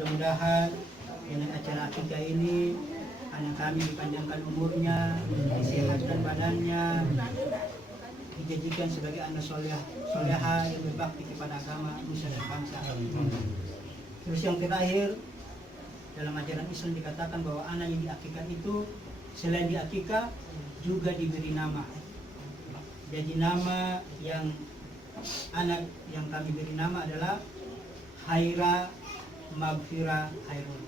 Mudah-mudahan dengan acara akikah ini anak kami dipanjangkan umurnya, disehatkan badannya, dijadikan sebagai anak soleha yang berbakti kepada agama, nusa dan bangsa. Terus yang terakhir, dalam ajaran Islam dikatakan bahwa anak yang diakikah itu selain diakikah juga diberi nama. Jadi nama yang anak yang kami beri nama adalah Haira Magfira Hairun.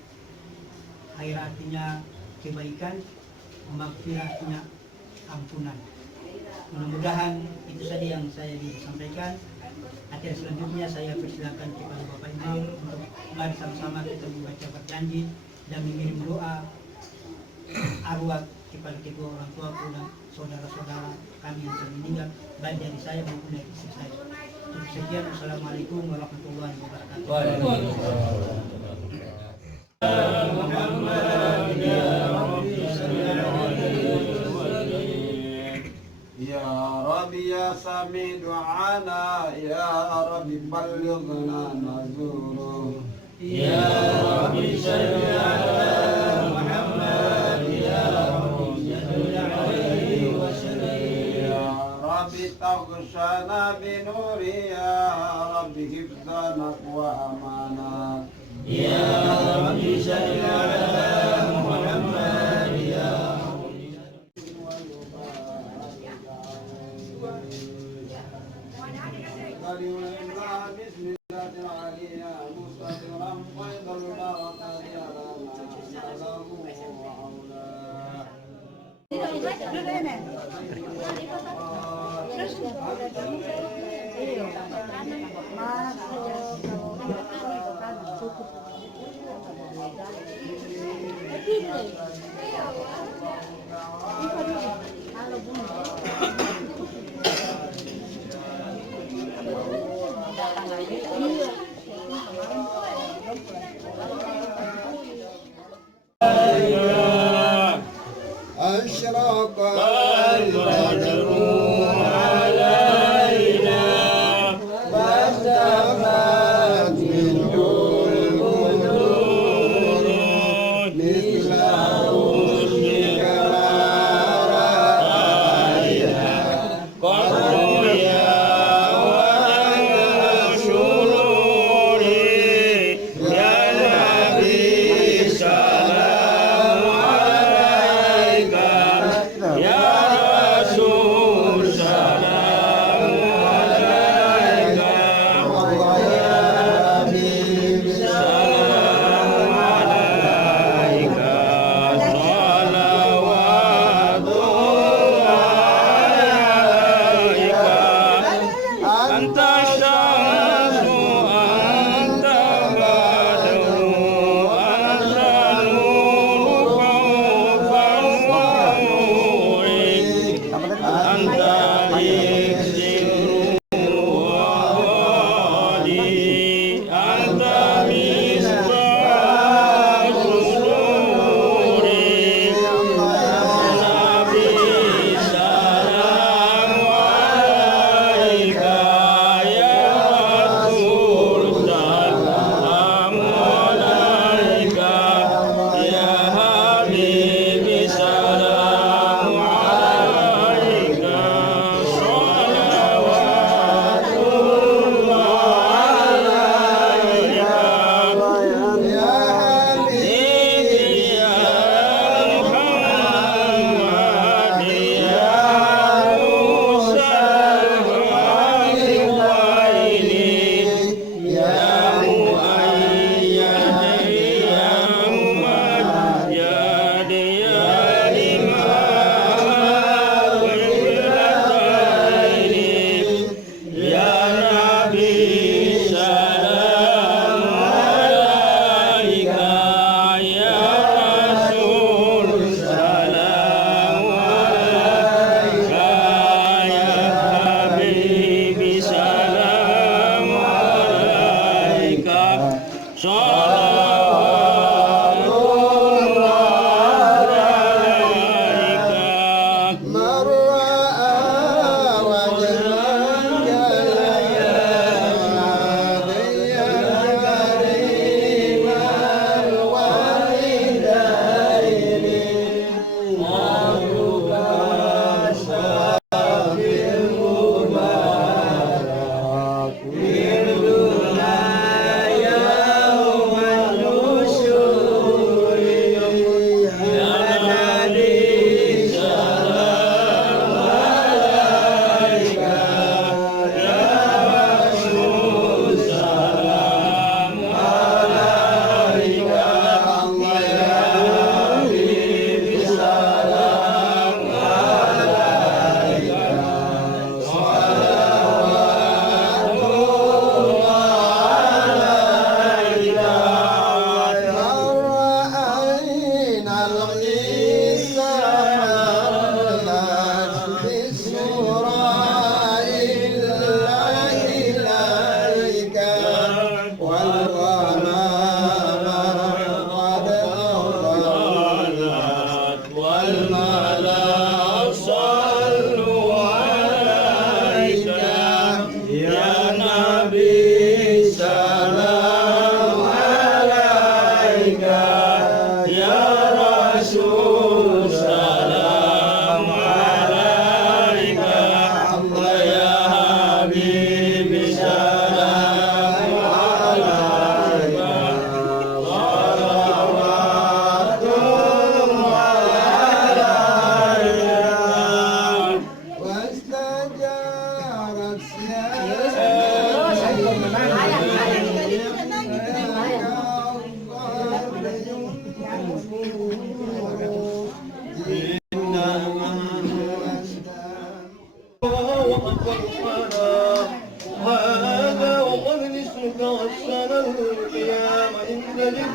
Haira artinya kebaikan, Magfira artinya ampunan. Mudah-mudahan itu saja yang saya disampaikan. Akhir selanjutnya saya persilakan kepada Bapak Imam untuk mari sama-sama kita membaca berjanji dan mengirim doa arwah kepada kedua orang tuaku dan saudara-saudara kami yang telah meninggal, baik dari saya maupun dari istri saya. Untuk sekian, Assalamualaikum warahmatullahi wabarakatuh. Ya Rabbi ya sami du'ana, ya Rabbi ballighna nazuru. Ya Rabbi salli ala Muhammad, ya Rabbi salli alaihi wa sallim. Ya Rabbi taghshana bi nuri, ya Rabbi hifdana wa amana. Ya Rabbi salli ala Muhammad, ya أشرق البدر علينا فاستفاد منه البدور مثل حسنك ما رأينا قد رؤيا وأنا شروري يا نبي سلام عليك يا رسول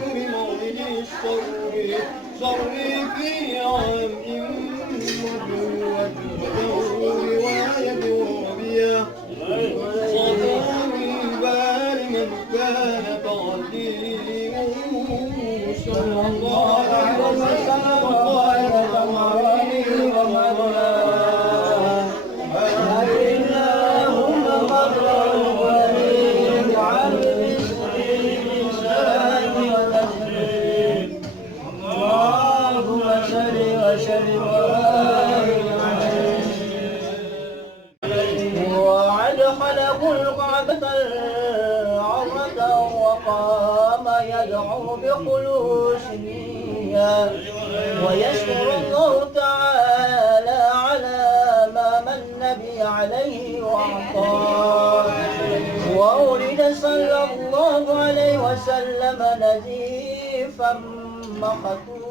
بمولد الصور صري في عام رواية ربيع صدامي بال من كان تقديمه صلى الله عليه وسلم خير تمارين رمضان اللهم قدر وليد عن الإنسان وتسليم اللهم صل وسلم وأدخله الكعبة العظمة وقام يدعو بخلوص نية ويشكر الله تعالى على ما من به عليه وأعطاه وولد صلى الله عليه وسلم نزيفا مختوما